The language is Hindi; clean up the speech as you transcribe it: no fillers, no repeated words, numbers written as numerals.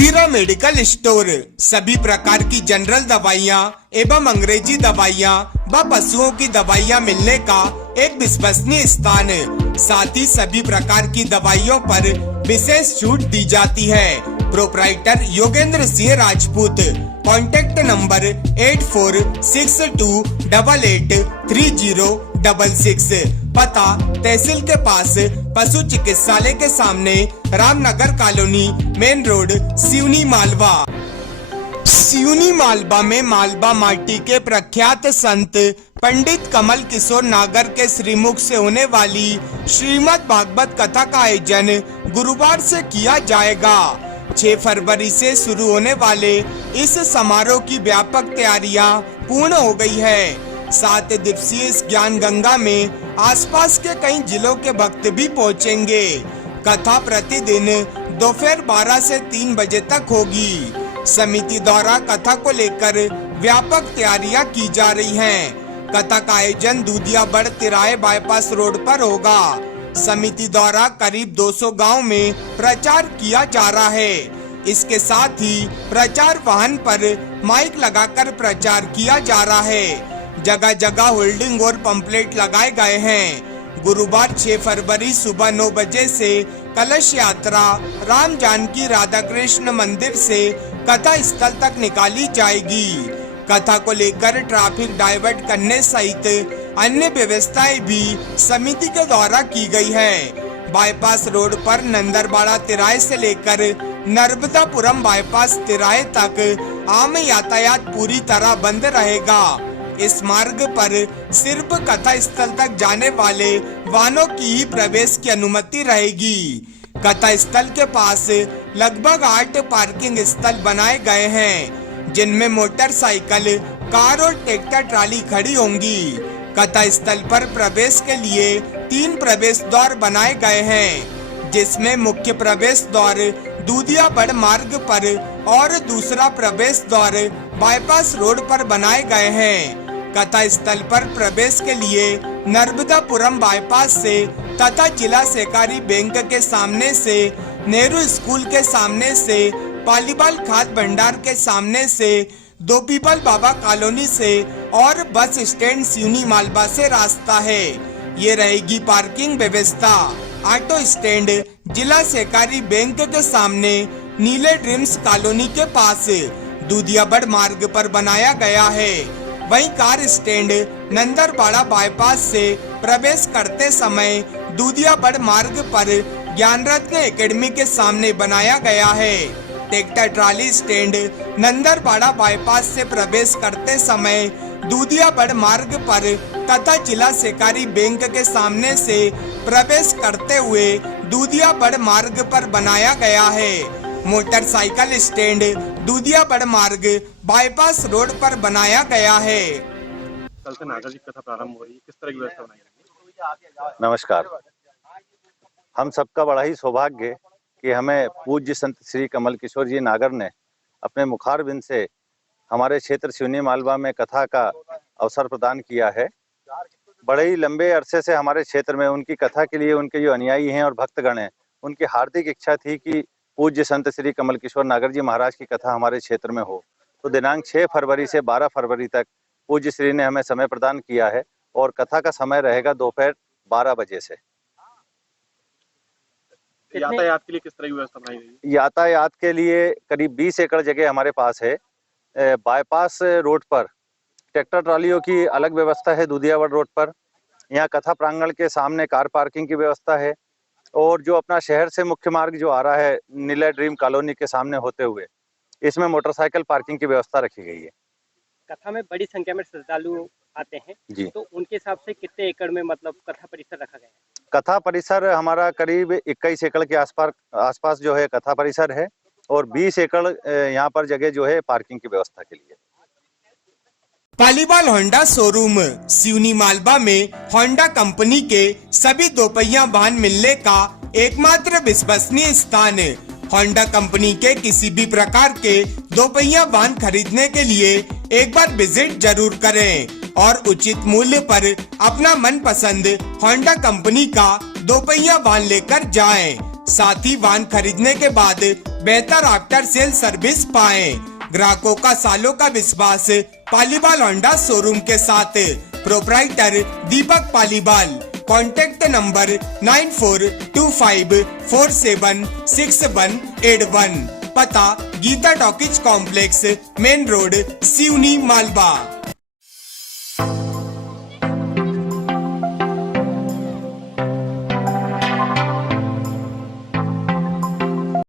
मदिरा मेडिकल स्टोर सभी प्रकार की जनरल दवाइयाँ एवं अंग्रेजी दवाइयाँ व पशुओं की दवाइयाँ मिलने का एक विश्वसनीय स्थान। साथ ही सभी प्रकार की दवाइयों पर विशेष छूट दी जाती है। Proprietor Yogendra Singh Rajput. Contact number 8462883066। पता तहसील के पास पशु चिकित्सालय के सामने Ramnagar colony main road Seoni Malwa. Seoni Malwa में मालवा माटी के प्रख्यात संत पंडित कमल किशोर नागर के श्रीमुख से होने वाली श्रीमद् भागवत कथा का आयोजन गुरुवार से किया जाएगा। 6 फरवरी से शुरू होने वाले इस समारोह की व्यापक तैयारियां पूर्ण हो गई है। 7 दिवसीय इस ज्ञान गंगा में आसपास के कई जिलों के भक्त भी पहुंचेंगे। कथा प्रतिदिन दोपहर 12 से 3 बजे तक होगी। समिति द्वारा कथा को लेकर व्यापक तैयारियां की जा रही हैं। कथा का आयोजन दूधियाबड़ तिराहे बाईपास रोड पर होगा। समिति द्वारा करीब 200 गांव में प्रचार किया जा रहा है। इसके साथ ही प्रचार वाहन पर माइक लगाकर प्रचार किया जा रहा है। जगह जगह होल्डिंग और पंपलेट लगाए गए हैं। गुरुवार 6 फरवरी सुबह 9 बजे से कलश यात्रा राम जानकी राधा कृष्ण मंदिर से कथा स्थल तक निकाली जाएगी। कथा को लेकर ट्रैफिक डाइवर्ट करने सहित अन्य व्यवस्थाएं भी समिति के द्वारा की गई है। बाईपास रोड पर नंदरबाड़ा तिराहे से लेकर नर्मदापुरम बाईपास तिराहे तक आम यातायात पूरी तरह बंद रहेगा। इस मार्ग पर सिर्फ कथा स्थल तक जाने वाले वाहनों की ही प्रवेश की अनुमति रहेगी। कथा स्थल के पास लगभग 8 पार्किंग स्थल बनाए गए हैं, जिनमें मोटरसाइकिल, कार और ट्रैक्टर ट्राली खड़ी होंगी। कथा स्थल पर प्रवेश के लिए 3 प्रवेश द्वार बनाए गए हैं, जिसमें मुख्य प्रवेश द्वार दूधियाबड़ मार्ग पर और दूसरा प्रवेश द्वार बाईपास रोड पर बनाए गए हैं। कथा स्थल पर प्रवेश के लिए नर्मदापुरम बाईपास से तथा जिला सहकारी बैंक के सामने से, नेहरू स्कूल के सामने से, पालीवाल खाद भंडार के सामने से, दोपीपल बाबा कॉलोनी से और बस स्टैंड सिवनी मालवा से रास्ता है। ये रहेगी पार्किंग व्यवस्था। ऑटो स्टैंड जिला सहकारी बैंक के सामने नीले ड्रीम्स कॉलोनी के पास दूधियाबड़ मार्ग पर बनाया गया है। वहीं कार स्टैंड नंदरबाड़ा बाईपास से प्रवेश करते समय दूधियाबड़ मार्ग पर ज्ञान रत्न एकेडमी के सामने बनाया गया है। ट्रैक्टर ट्राली स्टैंड नंदरबाड़ा बाईपास से प्रवेश करते समय दूधियाबड़ मार्ग पर तथा जिला सहकारी बैंक के सामने से प्रवेश करते हुए दूधियाबड़ मार्ग पर बनाया गया है। मोटरसाइकिल स्टैंड दूधियाबड़ मार्ग बाईपास रोड पर बनाया गया है। कल से नागर जी कथा प्रारंभ हो रही है, किस तरह की व्यवस्था बनाई गई? नमस्कार। हम सबका बड़ा ही सौभाग्य कि हमें पूज्य संत श्री कमल किशोर जी नागर ने अपने मुखारबिंद से हमारे क्षेत्र सिवनी मालवा में कथा का अवसर प्रदान किया है। बड़े ही लंबे अरसे से हमारे क्षेत्र में उनकी कथा के लिए उनके जो अनुयायी हैं और भक्तगण हैं, उनकी हार्दिक इच्छा थी कि पूज्य संत श्री कमल किशोर नागर जी महाराज की कथा हमारे क्षेत्र में हो। तो दिनांक 6 फरवरी से 12 फरवरी तक पूज्य श्री ने हमें समय प्रदान किया है और कथा का समय रहेगा दोपहर 12 बजे से। यातायात के लिए किस तरह की व्यवस्था बनाई गई है? यातायात के लिए करीब 20 एकड़ जगह हमारे पास है। बाईपास रोड पर ट्रैक्टर ट्रालियों की अलग व्यवस्था है। दूधियाबड़ रोड पर यहाँ कथा प्रांगण के सामने कार पार्किंग की व्यवस्था है और जो अपना शहर से मुख्य मार्ग जो आ रहा है नीला ड्रीम कॉलोनी के सामने होते हुए, इसमें मोटरसाइकिल पार्किंग की व्यवस्था रखी गई है। कथा में बड़ी संख्या में श्रद्धालु आते हैं जी, तो उनके हिसाब से कितने एकड़ में मतलब कथा परिसर रखा गया है? कथा परिसर हमारा करीब 21 एकड़ के आसपास जो है कथा परिसर है और 20 एकड़ यहाँ पर जगह जो है पार्किंग की व्यवस्था के लिए। पालीवाल होंडा शोरूम सिवनी मालवा में होंडा कंपनी के सभी दोपहिया वाहन मिलने का एकमात्र विश्वसनीय स्थान। होंडा कंपनी के किसी भी प्रकार के दोपहिया वाहन खरीदने के लिए एक बार विजिट जरूर करें और उचित मूल्य पर अपना मनपसंद होंडा कंपनी का दोपहिया वाहन लेकर जाएं। साथ ही वाहन खरीदने के बाद बेहतर आफ्टर सेल सर्विस पाएं। ग्राहकों का सालों का विश्वास पालीवाल होंडा शोरूम के साथ। Proprietor Deepak Paliwal. Contact number 9425476181। पता Geeta talkies complex, main road, Seoni, Malwa.